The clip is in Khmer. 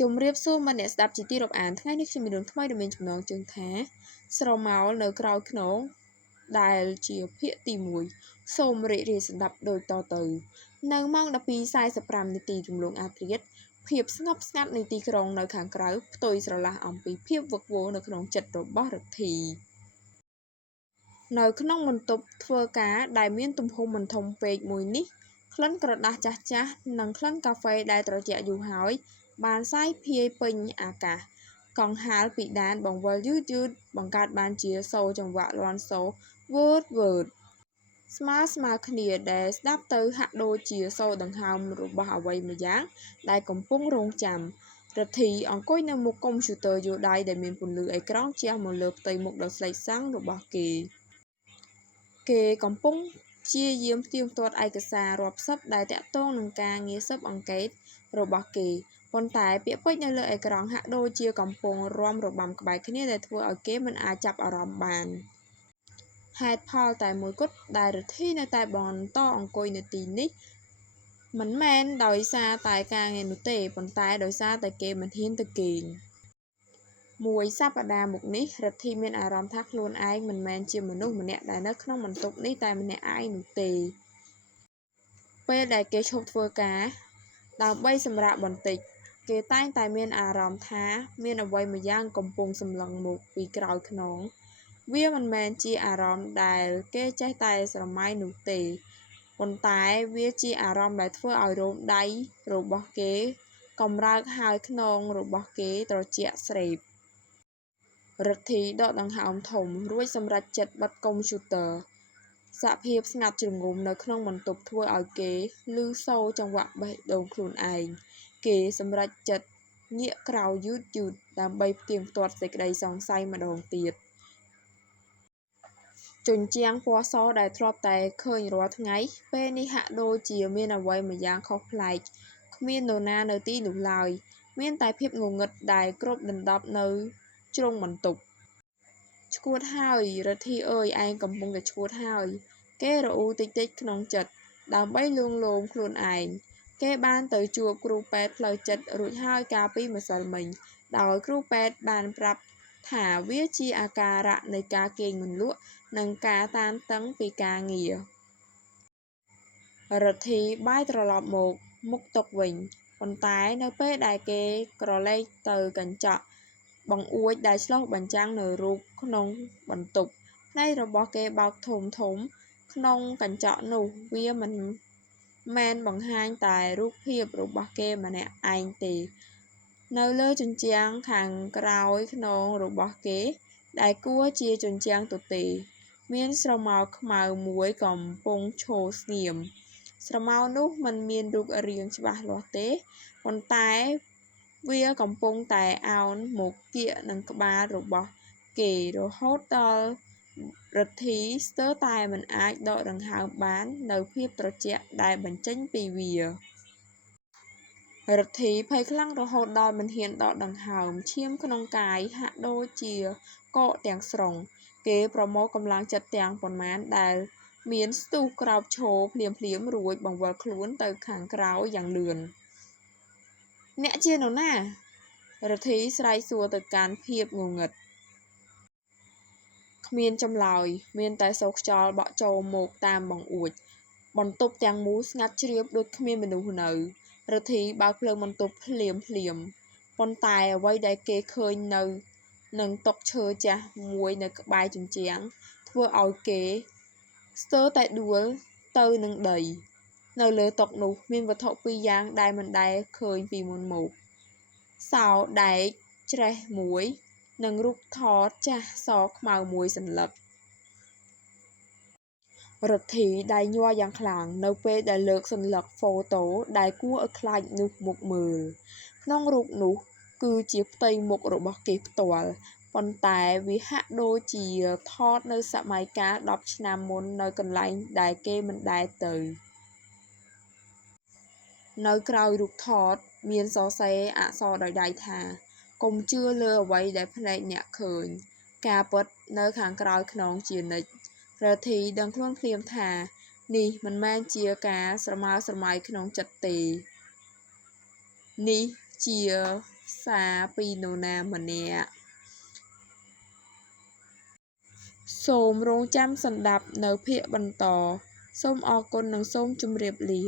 ជំរាបសួរមិត្តអ្នកស្ដាប់ជាទីរាប់អានថ្ងៃនេះខ្ញុំមានរឿងថ្មីដែលមានចំណងជើងថាស្រមោលនៅក្រោយខ្នងដែលជាភាគទី1សូមរីករាយស្ដាប់ដូចតទៅនៅម៉ោង 12:45 នាទីរំលងអាធ្រាត្រភាពស្ងប់ស្ងាត់នៃទីក្រុងនៅខាងក្រៅផ្ទុយស្រឡះអំពីភាពវឹកវរនៅក្នុងចិត្តរបស់រទ្ធីនៅក្នុងបន្ទប់ធ្វើការដែលមានទំហំមិនធំពេកមួយនេះក្លិនក្រដាសចាស់ៗនិងក្លិនកាហ្វេដែលត្រជាក់យូរហើយបានសាយភាយពេញអាកាសកង្ហារពីដានបង្វិលយឺតៗបង្កើតបានជាសូរចង្វាក់លាន់សូរវើតស្មើគ្នាដែលស្ដាប់ទៅហាក់ដូចជាសូរដង្ហើមរបស់អ្វីម្យ៉ាងដែលកំពុងរង់ចាំរទ្ធីអង្គុយនៅមុខកុំព្យូទ័រយួរដៃដែលមានពន្លឺអេក្រង់ជះមកលើផ្ទៃមុខដ៏ស្លេកសាំងរបស់គេកំពុងព្យាយាមផ្ទៀងផ្ទាត់ឯកសាររាប់សិបដែលតាក់ទងនឹងការងារស៊ើបអង្កេតរបស់គេប៉ុន្តែពាក្យពេចន៍នៅលើអេក្រង់ហាក់ដូចជាកំពុងរាំរបាំក្បែរគ្នាដែលធ្វើឲ្យគេមិនអាចចាប់អារម្មណ៍បានហេតុផលតែមួយគត់ដែលរទ្ធីនៅតែបន្តអង្គុយនៅទីនេះមិនមែនដោយសារតែការងារនោះទេប៉ុន្តែដោយសារតែគេមិនហ៊ានទៅគេងមួយសប្តាហ៍មកនេះរទ្ធីមានអារម្មណ៍ថាខ្លួនឯងមិនមែនជាមនុស្សម្នាក់ដែលនៅក្នុងបន្ទប់នេះតែម្នាក់ឯងនោះទេពេលដែលគេឈប់ធ្វើការដើម្បីសម្រាកបន្តិចគេតែងតែមានអារម្មណ៍ថាមានអ្វីម្យ៉ាងកំពុងសម្លឹងមកពីក្រោយខ្នងវាមិនមែនជាអារម្មណ៍ដែលគេចេះតែស្រមៃនោះទេប៉ុន្តែវាជាអារម្មណ៍ដែលធ្វើឲ្យរោមដៃរបស់គេកម្រើកហើយខ្នងរបស់គេត្រជាក់ស្រេបរទ្ធីដកដង្ហើមធំរួចសម្រេចចិត្តបិទកុំព្យូទ័រសភាពស្ងាត់ជ្រងំនៅក្នុងបន្ទប់ធ្វើឲ្យគេឮសូរចង្វាក់បេះដូងខ្លួនឯងគេសម្រេចចិត្តងាកក្រោយយឺតដើម្បីផ្ទៀងផ្ទាត់សេចក្តីសង្ស័យម្ដងទៀតជញ្ជាំងពណ៌សដែលធ្លាប់តែឃើញរាល់ថ្ងៃពេលនេះហាក់ដូចជាមានអ្វីម្យ៉ាងខុសប្លែកគ្មាននរណានៅទីនោះឡើយមានតែភាពងងឹតដែលគ្របដណ្ដប់នៅជ្រុងបន្ទប់ឈួតហើយរទ្ធីអើយឯងកំពុងតែឈួតហើយគេរអ៊ូតិចៗក្នុងចិត្តដើម្បីលួងលោមខ្លួនឯងគេបានទៅជួបគ្រូពេទ្យផ្លូវចិត្តរួចហើយកាលពីម្សិលមិញដោយគ្រូពេទ្យបានប្រាប់ថាវាជាអាការៈនៃការគេងមិនលក់និងការតានតឹងពីការងាររទ្ធីបែរត្រឡប់មកមុខតុវិញប៉ុន្តែនៅពេលដែលគេក្រឡេកទៅកញ្ចក់បង្អួចដែលឆ្លុះបញ្ចាំងនូវរូបក្នុងបន្ទប់ភ្នែករបស់គេបោកធំក្នុងកញ្ចក់នោះវាមិនមែនបង្ហាញតែរូបភាពរបស់គេម្នាក់ឯងទេនៅលើជញ្ជាំងខាងក្រោយខ្នងរបស់គេដែលគួរជាជញ្ជាំងទទេមានស្រមោលខ្មៅមួយកំពុងឈរស្ងៀមស្រមោលនោះមិនមានរូបរាងច្បាស់លាស់ទេប៉ុន្តែវាកំពុងតែឱនមកកៀកនឹងក្បាលរបស់គេរហូតដល់រទ្ធីស្ទើរតែមិនអាចដកដង្ហើមបាននៅភាពត្រជាក់ដែលបញ្ចេញពីវារទ្ធីភ័យខ្លាំងរហូតដល់មិនហ៊ានដកដង្ហើមឈាមក្នុងកាយហាក់ដូចជាកកទាំងស្រុងគេប្រមូលកម្លាំងចិត្តទាំងប៉ុន្មានដែលមានស្ទុះក្រោបឈរភ្លាមរួចបង្វិលខ្លួនទៅខាងក្រោយយ៉ាងលឿនអ្នកជានរណារទ្ធីស្រែកសួរទៅកាន់ភាពងងឹតគ្មានចម្លើយមានតែសូរខ្យល់បក់ចូលមកតាមបង្អួចបន្ទប់ទាំងមូលស្ងាត់ជ្រាបដូចគ្មានមនុស្សនៅរទ្ធីបើកភ្លើងបន្ទប់ភ្លាមប៉ុន្តែអ្វីដែលគេឃើញនៅនឹងតុឈើចាស់មួយនៅក្បែរជញ្ជាំងធ្វើឲ្យគេស្ទើរតែដួលទៅនឹងដីនៅលើតុនោះមានវត្ថុពីរយ៉ាងដែលមិនដែលឃើញពីមុនមកសោដែកច្រេះមួយនិងរូបថតចាស់សខ្មៅមួយសន្លឹករទ្ធីដៃញ័រយ៉ាងខ្លាំងនៅពេលដែលលើកសន្លឹកហ្វូតូដែលគួរឲ្យខ្លាចនោះមកមើលក្នុងរូបនោះគឺជាផ្ទៃមុខរបស់គេផ្ទាល់ប៉ុន្តែវាហាក់ដូចជាថតនៅសម័យកាល10ឆ្នាំមុននៅកន្លែងដែលគេមិនដែលទៅនៅក្រោយរូបថតមានសរសេរអក្សរដោយដៃថាកុំជឿលើអ្វីដែលភ្នែកអ្នកឃើញការពិតនៅខាងក្រោយខ្នងជានិច្ចរទ្ធីដឹងខ្លួនភ្លាមថានេះមិនមែនជាការស្រមើស្រមៃក្នុងចិត្តទេនេះជា សារពីនរណាម្នាក់សូមរងចាំស្ដាប់នៅភាគបន្តសូមអរគុណនិងសូមជម្រាបលា